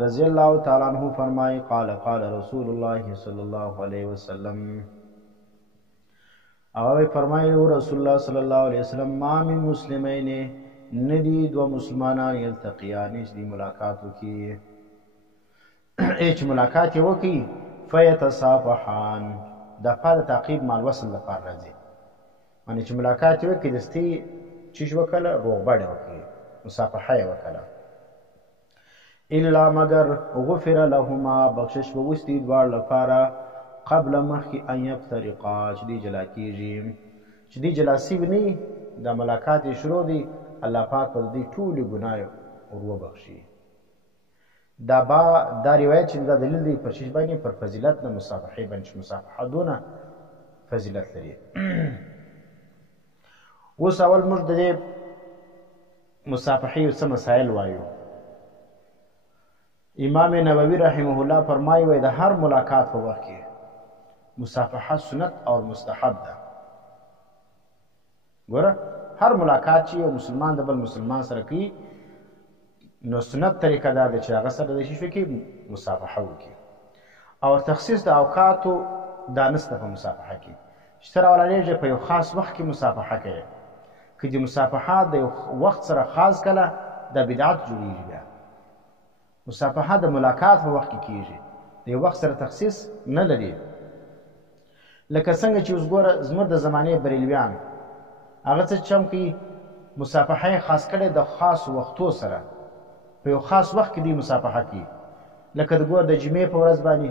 رضی اللہ تعالیٰ عنہ فرمائے قال قال رسول اللہ صلی اللہ علیہ وسلم اور فرمائے رسول اللہ صلی اللہ علیہ وسلم ما من مسلمین ندی دو مسلمانان یلتقیان دی ملاقاتو کی ایچ ملاقات یو کی فیتصافحان دا پا دا تعقیب مال وصل دا پار رازی معنی چه ملاقات یو کی دستی چیش وکلا روغبڑ وکی مصافحہ وکلا الا مگر غفر لهما بخشش بوستی دوار لپارا قبل مخی ان یفترقا چه دی جلا کیجیم چه دی جلا سیب نی دا ملاقات شروع دی اللہ پاک پر دی طول گناہ ورو بخشی دا روایت چې دا دلیل دی پر شیش باندې پر فضیلت نه مصافحه باندې مصافحه دونه فضیلت لري اوس اول موږ د دې مصافحه څه مسائل وایو امام نووي رحمه الله فرمایي وای د هر ملاقات په وخت کې مصافحه سنت او مستحب ده ګوره هر ملاقات چې یو مسلمان د بل مسلمان سره کوي نو سنت طریقه دا ده چې هغه سره د شي کې مصافحه وکړي او تخصیص د اوقاتو دا نسته په مصافحه کې چې ته راولاړېږې په یو خاص وخت کې مصافحه کوې که د مصافحه د یو وخت سره خاص کله دا بدعت جوړېږي بیا مصافحه د ملاقات په وخت کې کېږي د یو وخت سره تخصیص نه لري لکه څنګه چې اوس ګوره زموږ د زمانې بریلویان هغه څه چم کوي مصافحه یې خاص کړی د خاص وختو سره په یو خاص وخت کې دی مصافحه کوي لکه د ګور د جمعې په ورځ باندې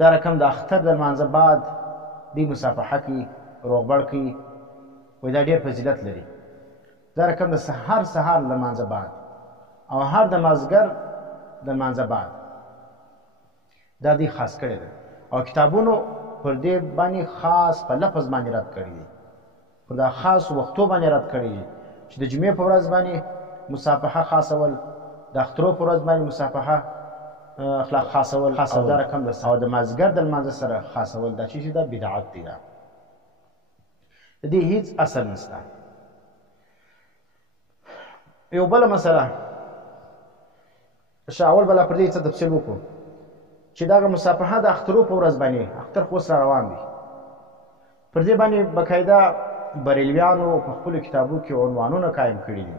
دا رقم د اختر د لمانځه بعد دی مصافحه کوي روغبړ کوي وایي دا ډېر فضیلت لري دا رقم د سهار لمانځه بعد او هر د مازدیګر د لمانځه بعد دا دی خاص کړی دی او کتابونو پر دې باندې خاص په لفظ باندې رد کړی دی پر دا خاص وختو باندې رد کړی دی چې د جمعې په ورځ باندې مصافحه خاصول د اخترو په ورځ باندې مصافحه اخلاق خاصول او دا رقم او د مازدیګر د لمانځه سره خاصول دا چې دا بدعت دی دا د دې هیڅ اصل نشته یو بله مسله اول بله پر دې څه تفصیل وکړو چې دغه مصافحه د اخترو په ورځ باندې اختر خو اوس را روان دی پر دې باندې باقاعده بریلویانو په خپلو کتابو کې عنوانونه قایم کړي دي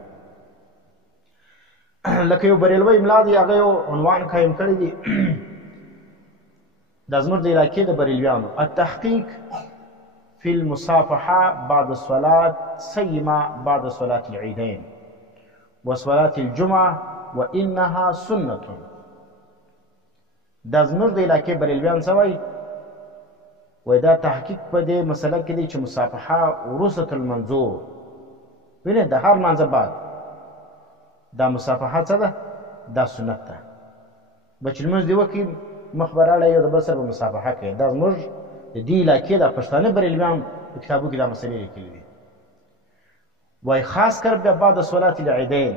لکه یو بریلوی املا دی هغه یو عنوان قایم کړی دی دا زموږ د علاقې د بریلویانو التحقیق فی المصافحه بعد الصلاه سیما بعد صلاه العیدین وصلاه الجمعه وانها سنه دا زموږ د علاقې بریلویان څه وایي وایي دا تحقیق په دې مسله کې دی چې مصافحه وروسته المنظور وینې د هر لمانځه بعد دا مصافحه څه ده دا سنت ده به چې لمونځ دې وکړي مخ به راړی یو د بل سره به مصافحه کوي دا زموږ د دې علاقې دا پښتانه بریلویان په کتابو کې دا مسلې لیکلي دي وایي خاص کر بیا بعد صلات العیدین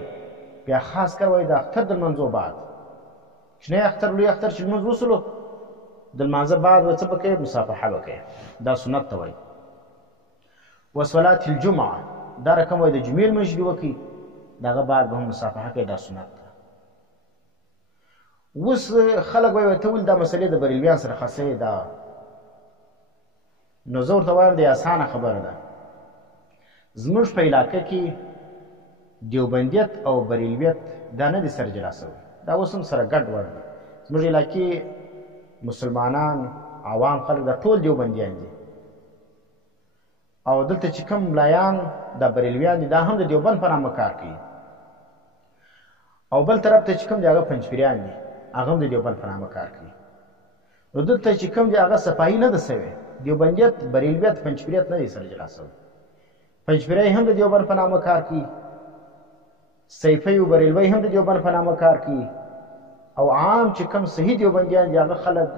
بیا خاص کر وایي د اختر د لمانځو بعد شنه اختر لوی اختر چې لمونځ وسلو د لمانځه بعد به څه به کوي مصافحه به کوي دا سنت ته وایي وصلات الجمعه دا رقم وایي د جمعې لمونځ دې وکړي دغه بعد به هم مصافحه کوي دا سنت ده اوس خلک وایي ته ولې دا مسلې د بریلویان سره خاصوي دا نو زه ورته وایم د اسانه خبره ده زموږ په علاقه کې دیوبندیت او بریلویت دا نه دي سره جلا سوي دا اوس هم سره ګډ وډ دي زموږ علاقې مسلمانان عوام خلک دا ټول دیوبندیان دي او دلته چې کوم ملایان دا بریلویان دي دا هم د دیوبند په نامه کار کوي او بل طرف ته چې کوم دی هغه پنجپیریان دي هغه هم د دیوبند په نامه کار کوي نو دلته چې کوم دی هغه صفایي نه ده سوی دیوبندیت بریلویت پنجپیریت نه دی سره جلا سوی پنجپیری هم د دیوبند په نامه کار کوي صیفی و بریلوی هم د دیوبند په نامه کار کوي او عام چې کوم صحیح دیوبندیان دي هغه خلک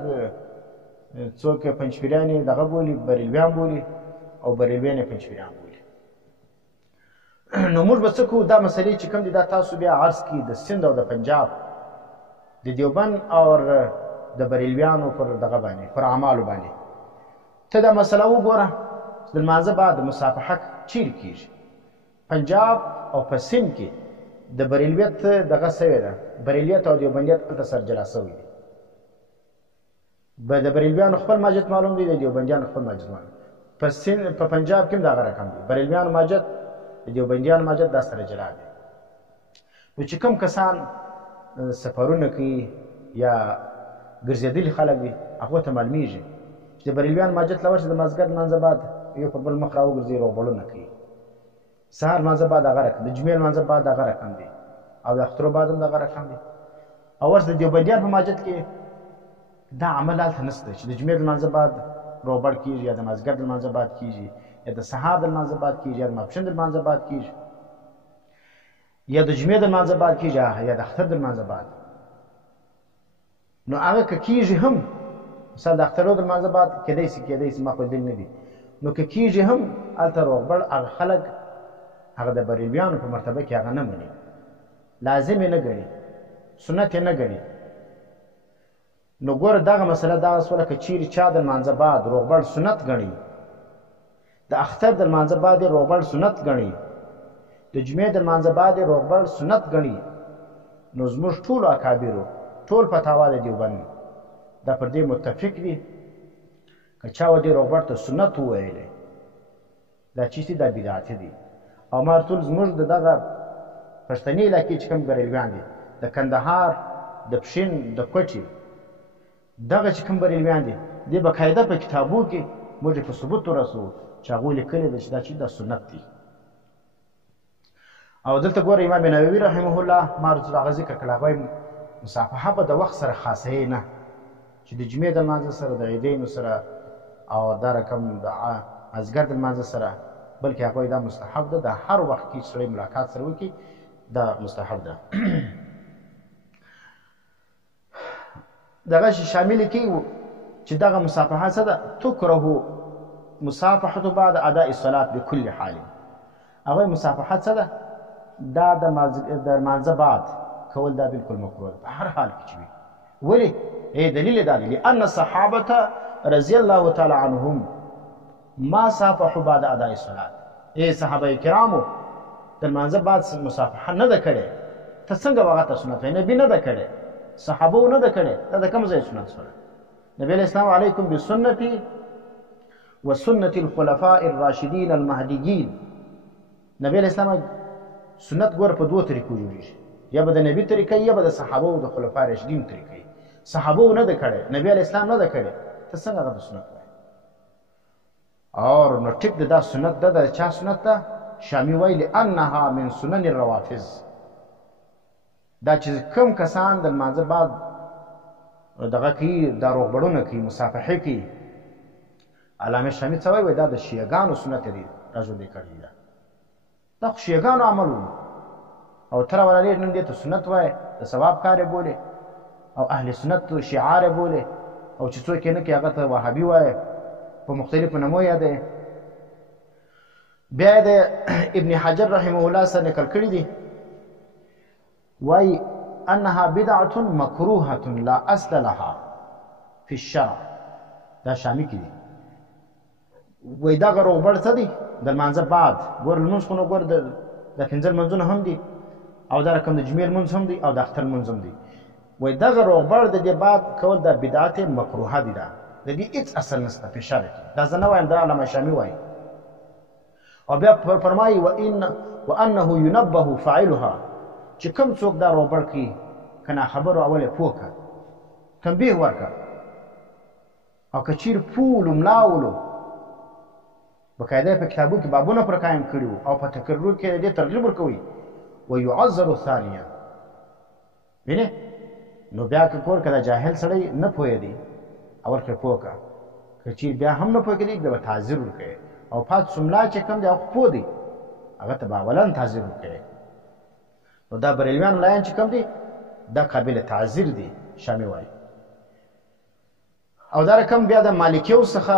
څوک پنجپیریان یې دغه بولي بریلویان بولي او بریلویان یې پنجپیریان بولي نو موږ به څه کوو دا مسلې چې کوم دي دا تاسو بیا عرض کړي د سند او د پنجاب د دیوبند او د بریلویانو پر دغه باندې پر اعمالو باندې ته دا مسله وګوره د لمانځه بعد مصافحه چیرې کېږي پنجاب او په سند کې د بریلویت دغه سوې ده، بریلویت او دیوبندیت هلته سره جلا سوي دي. د بریلویانو خپل مسجد معلوم دی، د دیوبندیانو خپل مسجد معلوم. په پنجاب کې هم دغه رقم دی، بریلویانو مسجد د دیوبندیانو مسجد دا سره جلا دی. نو چې کوم کسان سفرونه کوي یا ګرځېدلي خلک دي هغو ته معلومیږي چې د بریلویانو مسجد ته ورشي د مازدیګر لمانځه بعد یو پر بل مخ راوګرځي روغبړونه کوي، سهار لمانځه بعد هغه رقم، د جمعې لمانځه بعد هغه رقم دی، او د اخترو بعد هم دغه رقم دی. او ورس د دیوبندیانو په مسجد کې دا عمل هلته نشته چې د جمعې لمانځه بعد روغبړ کېږي یا د مازدیګر لمانځه بعد کېږي یا د سهار د لمانځه بعد کېږي یا د ماپښین د لمانځه بعد کېږي یا د جمعې د لمانځه بعد کېږي یا د اختر د لمانځه بعد. نو هغه که کېږي هم مثلا د اخترو د لمانځه بعد کېدی سي ما خو لیدلي نه دي، نو که کېږي هم هلته روغبړ هغه خلک هغه د بریلویانو په مرتبه کې هغه نه مني، لازم یې نه ګڼي، سنت یې نه ګڼي. نو ګوره دغه مسله دغه سوله که چیرې چا د لمانځه بعد روغبړ سنت ګڼي، د اختر د لمانځه بعد یې روغبړ سنت ګڼي، د جمعې د لمانځه بعد یې روغبړ سنت ګڼي، نو زموږ ټولو اکابرو ټول فتاوا د دیوبند دا پر دې متفق دي که چا و دې روغبړ ته سنت وویلی دا چیز دي دا بدعتي دي. او ما ټول زموږ د دغه پښتني علاقې چې کوم بریلویان دي د کندهار د پښین د کوټي دغه چې کوم بریلویان دي دې باقاعده په کتابو کې موږ په ثبوت ورسو چې هغوی لیکلي ده چې دا چیز دا سنت دي. او دلته ګوره امام نووي رحمه الله ما هغه ذکر کړی هغه مصافحه به د وخت سره خاصوي نه چې د جمعې د لمانځه سره د عیدینو سره او دا رقم د مازدیګر د لمانځه سره، بلکې هغوی دا مستحب ده، د هر وخت کې سړی ملاقات سره وکړي دا مستحب ده. دغه شامل کړي چې دغه مصافحه څه ده، تکره مصافحة بعد اداء الصلاة بكل حال. هغوی مصافحه څه ده، دا د لمانځه بعد کول دا بالکل مکروه ده په هر حال کې چې وي. ولې؟ دلیل دا دی لأن الصحابة رضی الله تعالی عنهم ما صافحوا بعد اداء الصلاة. صحابه کرامو د لمانځه بعد مصافحه نه ده کړې، ته څنګه هغه ته سنت وایې؟ نبي نه ده کړې، صحابو نه ده کړې، دا د کوم ځای سنت شوله؟ نبي علیه السلام علیکم بسنتي وسنة الخلفاء الراشدین المهدیین. نبي علیه السلام سنت ګوره په دوه طریقو جوړېږي، یا به د نبي طریقه یا به د صحابو د خلفاء راشدین طریقه. صحابو نه ده کړې، نبي علیه السلام نه ده کړې، ته څنګه هغه ته سنت وایې؟ اور نو ټیک دا سنت ده، د چا سنت ده؟ شامی وایي لأنها من سنن الروافض. دا چې کوم کسان د لمانځه بعد دغه کوي دا روغبړونه کوي مصافحې کوي، علامه شامی څه وایي دا د شیعګانو سنت دی راژوندی کړي ده، دا خو شیعګانو عمل و او تر ولالې نن دې ته سنت وایي د ثواب کار یې بولې او اهل سنت شعار یې بولې، او چې څوک یې نه کوي هغه ته وهابي وایي په مختلفو نمو یادوي. بیا د ابن حجر رحمه الله سره نقل کړي دي وایي انها بدعة مکروهة لا اصل لها فی الشرع. دا شامی کې دي وایي دغه روغبړ څه دی د لمانځه بعد ګوره لمونځ خو نو ګوره د پنځه لمونځونه هم دي او دا رقم د جمعې لمونځ هم دی او د اختر لمونځ هم دی. وایي دغه روغبړ د دې بعد کول دا بدعت مکروهه دي، د دې هېڅ اصل نشته په شرع کې. دا زه نه وایم، دا علامه شامي وایي. او بیا فرمایي وانه ينبه فاعلها چې کوم څوک دا روغبړ کوي که ناخبرو اول یې پوه کړه، تنبیه ورکړه، او که چیرې پول ملاولو باقاعده په کتابو کې بابونه پر قایم کړي وو او په تکرر کې دې ترغیب ورکوي ويعذر ثانیه. وینې نو بیا که کور که دا جاهل سړی نه پوهېدی اول کې پوه کړه، که چیرې بیا هم نه پوه کېدی بیا به تعذیر ورکوي، او پات سملا چې کوم دی هغه پوه دی هغه ته به اولا تعذیر ورکوي. نو دا بریلویان ملایان چې کوم دی دا قابل تعذیر دی شامی وایي. او دا رقم بیا د مالکیو څخه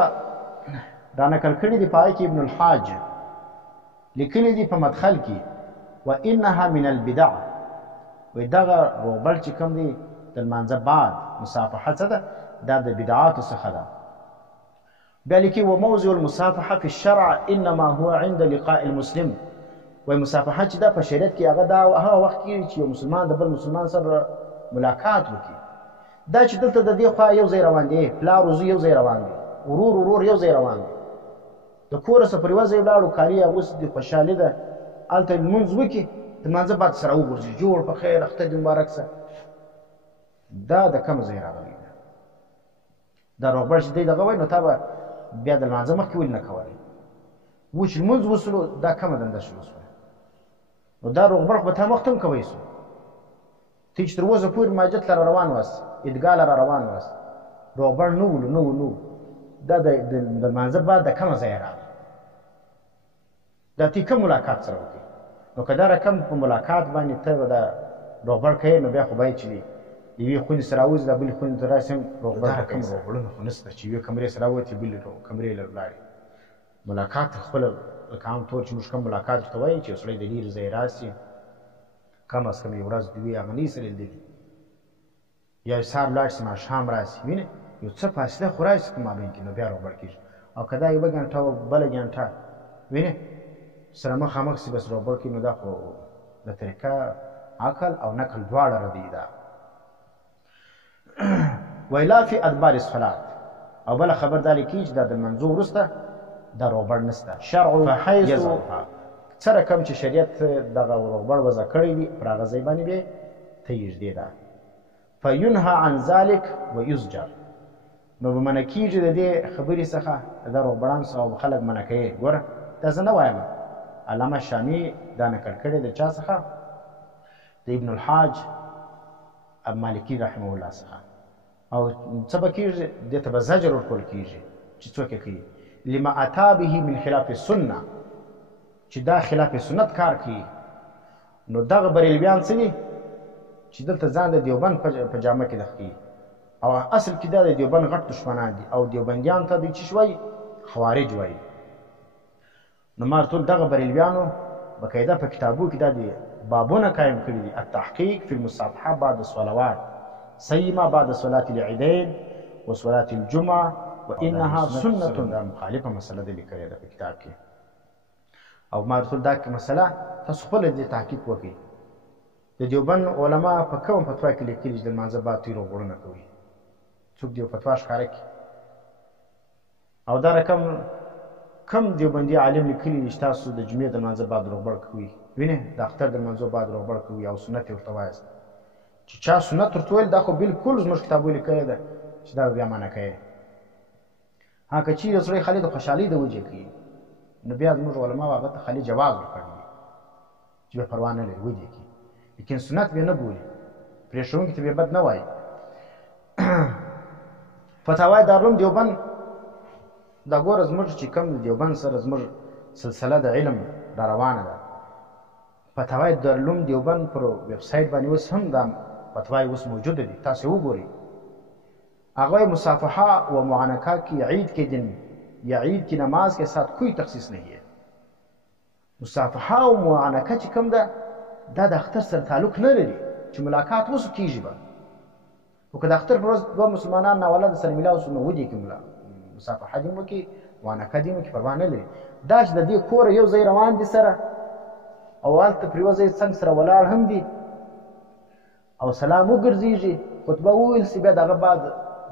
دا نقل کړي دي په هغې کې ابن الحاج لیکلي دي په مدخل کې وانها من البدع. وایي دغه روغبړ چې کوم دی د لمانځه بعد مصافحه څه ده دا د بدعاتو څخه ده. بیا لیکي وموضع المصافحه في الشرع انما هو عند لقاء المسلم وایي مصافحه چې دا په شریعت کې هغه دا هغه وخت کې چې یو مسلمان د بل مسلمان سره ملاقات وکړي. دا چې دلته د دې خوا یو ځای روان دی، پلار او زوی یو ځای روان دی، ورور یو ځای روان دی، د کوره څخه پر یوه ځای ولاړو، کالي یې اغوستي دي، خوشحالي ده، هلته لمونځ وکړي، د لمانځه بعد سره وګرځي، جوړ په خیر، اختر دې مبارک شه. دا د کوم ځای راغلی ده؟ دا روغبړ چې دی دغه وایي، نو تا به بیا د لمانځه مخکې ولې نه کولی؟ اوس چې لمونځ وسلو دا کومه دنده شروع شوه. نو دا روغبړ به تا مخته هم کوی سو. ته چې تر اوسه پورې ماجت لره روان واست، عیدګاه لره روان واست، روغبړ نه ولو دا د لمانځه بعد د کومه ځای راغلی؟ دا تی کوم ملاقات سره وکړي؟ نو که دا رقم په ملاقات باندې ته به دا روغبړ کوې، نو بیا خو باید چې یوې خونې سره راوځي، دا بلې خونې ته راسې هم روغبړ کوي. دا رقم روغبړونه خو نشته چې یوې کمرې سره راوتې، بلې کمرې له ولاړې. ملاقات خپله لکه عام طور چې موږ کوم ملاقات ورته وایي چې یو سړی د ډېر ځای راسي، کم از کم یو ورځ دوې هغه نه یې سره لیدلي، یا یو سهار ولاړ شي ماښام راسي، وینې یو څه فاصله خو راشي په مابین کې، نو بیا روغبړ کېږي. او که دا یوه ګنټه او بله ګنټه وینې سره مخامخ شي بس روغبړ کړي، نو دا خو د طریقه عقل او نقل دواړه ردي ده. ویلا فی ادبار الصلات، او بله خبرداری کېږي چې دا د لمانځو وروسته دا روغبړ نشته. شرع فحیث څه رقم چې شریعت دغه روغبړ وضع کړی دي، پر هغه ځای باندې بیا ته یږدې ده. فینهى عن ذلک ویزجر، نو به منع کېږي د دې خبرې څخه، د دا روغبړانو څخه به خلک منع کوي. ګوره دا زه نه وایم، علامه شامي دا نقل کړی د چا څخه؟ د ابن الحاج مالکي رحمه الله څخه. او څه به کېږي؟ دې ته به زجر ورکول کېږي چې څوک یې کوي. لما اتا به من خلاف السنه، چې دا خلاف سنت کار کوي. نو دغه بریلویان څه دي چې دلته ځان د دیوبند په جامه کې دخ کوي، او اصل کې دا د دیوبند غټ دشمنان دي، او دیوبندیان ته دوی څه وایي؟ خوارج وایي. نو ما ټول دغه بریلویانو بقاعده په کتابو کې دا دي بابونه قایم کړي دي، التحقیق فی المصافحه بعد الصلوات، سیما بعد صلاة العیدین و صلاة الجمعه و انها سنة. دا مخالفه مسله دی لیکلې ده په کتاب کې. او ما ټول دا مسله تاسو خپل دې تحقیق وکړئ. د دیوبند علما په کوم فتوا کې لیکلي چې د لمانځه بعد دوی روغبړونه کوي؟ څوک دې فتوا ښکاره کړي؟ او دا رقم کم دیوبندي عالم لیکلي چې تاسو د جمعې د لمانځه بعد روغبړ کوي؟ وینې د اختر د لمانځه بعد روغبړ کوي، او سنت یې ورته وایاست. چې چا سنت ورته ویل دا خو بالکل زموږ کتابو لیکلې ده چې دا بیا منع کوي. ها که چیرې سړی خالي د خوشحالۍ د وجې کوي، نو بیا زموږ علماو هغه ته خالي جواز ورکړی دی چې بیا پروا نه لري وجې کوي، لیکن سنت بیا نه بولي، پرېښوونکي ته بیا بد نه وایي. فتاوای دارالعلوم دیوبند دا ګوره زموږ چې کوم د دیوبند سره زموږ سلسله د علم را روانه ده. فتاوای دارالعلوم دیوبند پر ویب سایټ باندې اوس هم دا فتوای اوس موجوده دي، تاسو وګورئ. هغه مصافحه و معانقه کی عید کے دن یا عید کی نماز کے ساتھ کوئی تخصیص نہیں ہے. مصافحه او معانقه چې کوم ده دا د اختر سره تعلق نه لري چې ملاقات وسو کیږي به. او که د اختر پر ورځ دوه مسلمانان ناولده سره ملاو سو نو ودې کې مصافحه دې وکړي، معانقه دې وکړي، پروا نه لري. دا چې د دې کوره یو ځای روان دي سره، او هلته پر یوه ځای څنګ سره ولاړ هم دي، او سلام وګرځېږي، خطبه وویل سي، بیا دغه بعد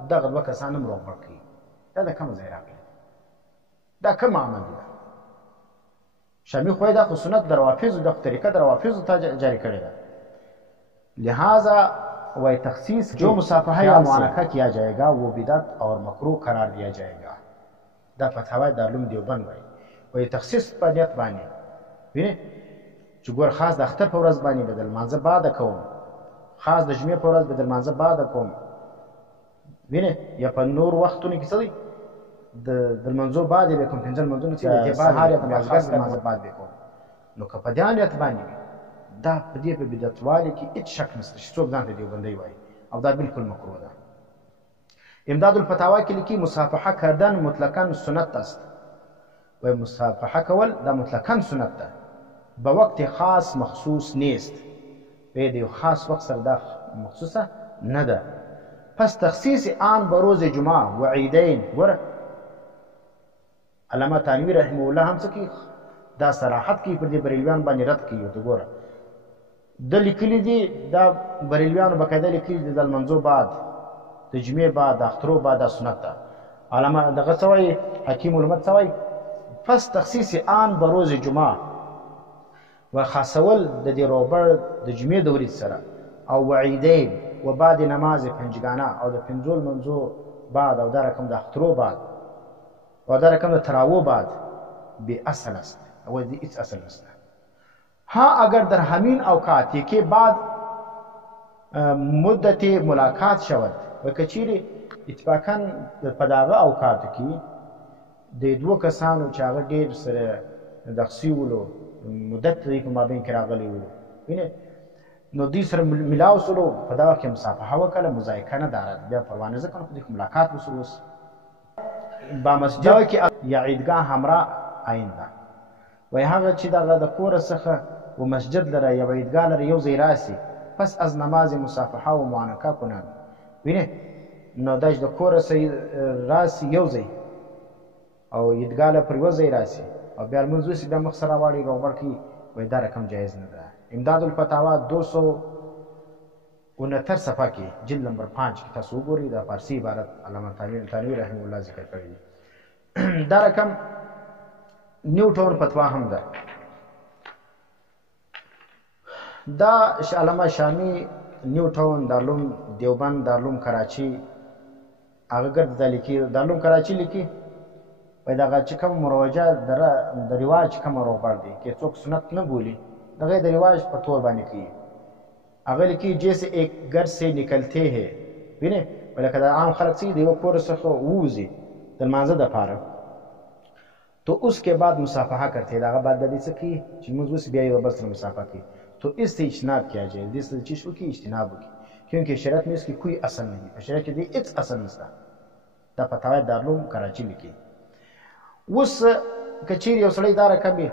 دغه دوه کسان هم روغبړ کوي. دا د کوم ځای راغلی؟ دا کوم عمل دی؟ شامی خو دا خو سنت د روافضو، دا خو طریقه د روافضو ته جاری کړې ده. لہذا وہ تخصیص جو مصافحہ یا معانقہ کیا جائے گا وہ بدعت اور مکروہ قرار دیا جائے گا. دا فتاوی دارالعلوم دیوبند وایي. وایي تخصیص په نیت باندې وینې چې ګور خاص د اختر په ورځ باندې به د لمانځه بعده کوم، خاص د جمعې په ورځ به د لمانځه بعده کوم، وینې یا په نور وختونو کې څه دی د لمانځو بعد به کوم، پنځه لمانځونه چې د سهار یا د مازدیګر د لمانځه بعد به کوم. نو که په دې نیت باندې وي، دا په دې په بدعتوالي کې هیڅ شک نشته چې څوک ځان ته دیوبندی وایي، او دا بالکل مکروه ده. امداد الفتاوا کې لیکي مصافحه کردن مطلقاً سنت است. و مصافحه کول دا مطلقاً سنت ده، به وقت خاص مخصوص نیست، به د خاص وقت سره دا مخصوصه نه ده. پس تخصیص آن به روز جمعه و عیدین. ګوره علامه تانوی رحمه الله هم څه کوي؟ دا صراحت کوي پر دې بریلویان باندې رد کوي. ورته ګوره د لیکلي دي دا بریلویانو باقاعده لیکلي دي د لمانځو بعد د جمعې بعد د اخترو بعد دا سنت ده. علامه دغه څه وایي حکیم الامت څه وایي پس تخصیص آن به روز جمعه و خاصول د دې روغبړ د جمعې د ورځې سره او وعیدین و بعد نماز پنجګانه او د پنځو لمانځو بعد او دا رقم د اخترو بعد و دا رقم د تراویح بعد بی اصل است و دی هیچ اصل نسته. ها اگر در همین اوقات که بعد مدت ملاقات شود و کچیرې اتفاقاً په دغه اوقاتو کې د دوه کسانو چې هغه ډېر سره دغسې ولو مدت دوی په مابین کې راغلی ولو وینې نو دوی سره ملاو سولو په دغه کې مصافحه وکړه مذایقه نه داره بیا پروا نه ځه کنه په دې کې ملاقات وسو اوس با مسجد کې یا عیدګاه همراه عین ده وایي هغه چې دغه د کوره څخه و مسجد لره یا عیدګاه لره یو ځای راسي پس از نماز مصافحه و معانقه کنند وینې نو دا چې د کوره راسي یو ځای او عیدګاه له پر یوه ځای راسي او بیا لمونځ وسي بیا مخ سره واړي روغبړ کوي وایي دا رقم جایز نه ده. امداد الفتاوا 269 صفحه کې جلد نمبر 5 کې تاسو وګورئ د فارسي عبارت علامه تانوي رحمه الله ذکر کړی دی. دا رقم نیوټون فتوا هم ده. دا علامه شامی نیوټون دارالعلوم دیوبند دارالعلوم کراچي هغه ګرد دا لیکي دارالعلوم کراچي لیکي وایي دغه چې کوم مروجه د رواج کوم روغبړ دی که څوک سنت نه بولي دغه د رواج په طور باندې کوي. هغه لیکي جیسے ایک گھر سے نکلتے ہیں وینې ولکه د عام خلک چې د یو کور څخه ووځي د لمانځه دپاره تو اس کے بعد مصافحہ کرتے ہیں دغه بعد د دې څه کوي چې لمونځ وسي بیا یو بل سره مصافحه کوي تو اس سے اجتناب کیا جائے دې څه چیز وکړي اجتناب وکړي کیونکہ شریعت میں اس کی کوئی اصل نہیں په شریعت کې دې هیڅ اصل نشته. دا فتاوی دارالعلوم کراچي لیکي. اوس که چیرې یو سړی دا رقم وي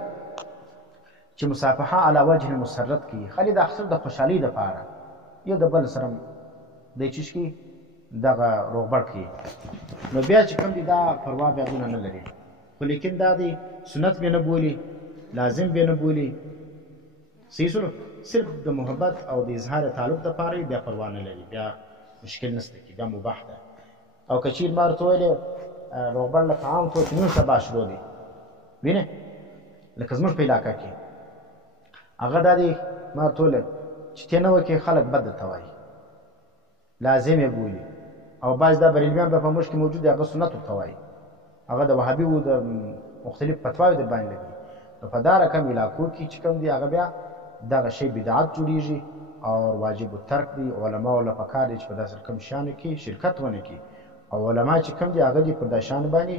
چې مصافحه علی وجه مسرت کوي خالي د اختر د خوشحالۍ دپاره یو د بل سره دی چیز کوي دغه روغبړ کوي نو بیا چې کوم دي دا پروا بیا دونه نه لري خو لیکن دا دی سنت بیا نه بولي لازم بیا نه بولي صحیح شولو صرف د محبت او د اظهار تعلق دپاره بیا پروا نه لري بیا مشکل نشته کې بیا مباح ده. او که چیر ما ورته ویلې روغبړ لکه عام طور چې نن سبا شروع دی وینې لکه زموږ په علاقه کې هغه دا دی ما ورته ویل چې ته نه وکړې خلک بد درته وایي لازم یې بولي او بعض دا بریلویان به په موږ کې موجود دی هغه سنت ورته وایي هغه د وهابي و د مختلف فتواوې در باندې لګي نو په دا رقم علاقو کې چې کوم دی هغه بیا دغه شی بدعت جوړیږي او واجب الترک دی. علماو له پکار دی چې په داسې رقم شیانو کې شرکت ونه کړي او علما چې کوم دی هغه دې پر دا شیان باندې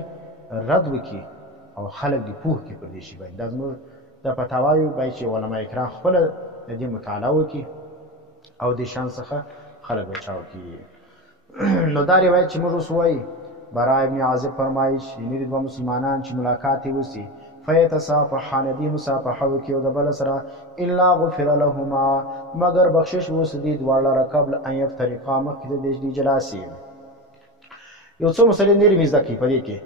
رد وکړي او خلک دې پوه کړي پر دې شي باندې. دا زموږ د فتاوایو باید چې علما کرام خپله د دې مطالعه وکړي او دې شیان څخه خلک بچاو کړي. نو دا روایت چې موږ اوس وایي برا ابن عازب فرمایي چې یعنې دوه مسلمانان چې ملاقات یې وسي فیتصافحان دې مصافحه وکړي او د بل سره الا غفر لهما مګر بخشش وسي دې دواړه لره قبل ان یفترقا مخکې د دې جلا سي. یو څو مسلې نورې مې زده کړي په دې کې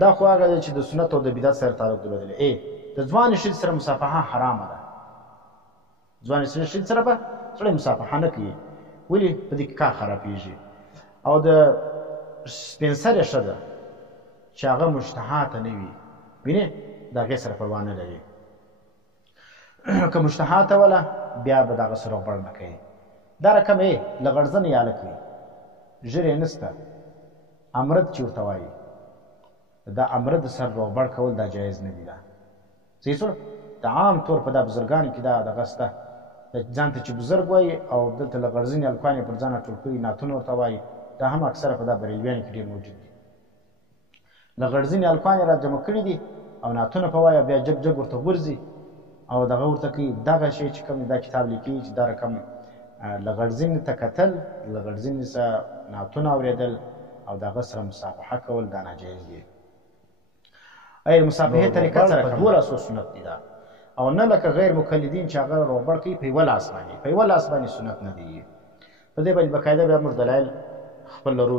دا خو هغه دی چې د سنت او د بدعت سره تعلق درلودلی د ځوانې ښځې سره مصافحه حرامه ده. ځوانې ښځې سره به سړی مصافحه نه کوي ولې په دې کې کار خرابېږي او د سپین سرې ښځه چې هغه مشتهاته نه وي وینې د هغې سره پروا نه لري که مشتهاته وله بیا به د هغه سره روغبړ نه کوي. دا رقم له غړزنې یا هلک وي ژر یې نسته امرد چې ورته وایي دا امرد سر روغبړ کول دا جایز نه دي. دا صحیح شو د عام طور په دا بزرګانو کې دا دغه شته ځان ته چې بزرګ وایي او دلته له غړزنې هلکان یې پر ځان ټول کړي نعتونه ورته وایي دا هم اکثره په دا بریلویانو کې ډېر موجود دي. له غړزنې هلکان یې را جمع کړي دي او نعتونه په وایي بیا جګ جګ ورته غورځي او دغه ورته کوي. دغه شی چې کوم دا کتاب لیکي چې دا رقم له غړزنې ته کتل له غړزنې سره نعتونه اورېدل او د هغه سره مصافحه کول دا ناجایز دي. د مصافحې طریقه څه رقم 1200 سنت دي دا او نه لکه غیر مقلدین چې هغه روغبړ کوي په یوه لاس باندې په یوه لاس باندې سنت نه دي. په دې باندې باقاعده بیا موږ دلایل خپل لرو.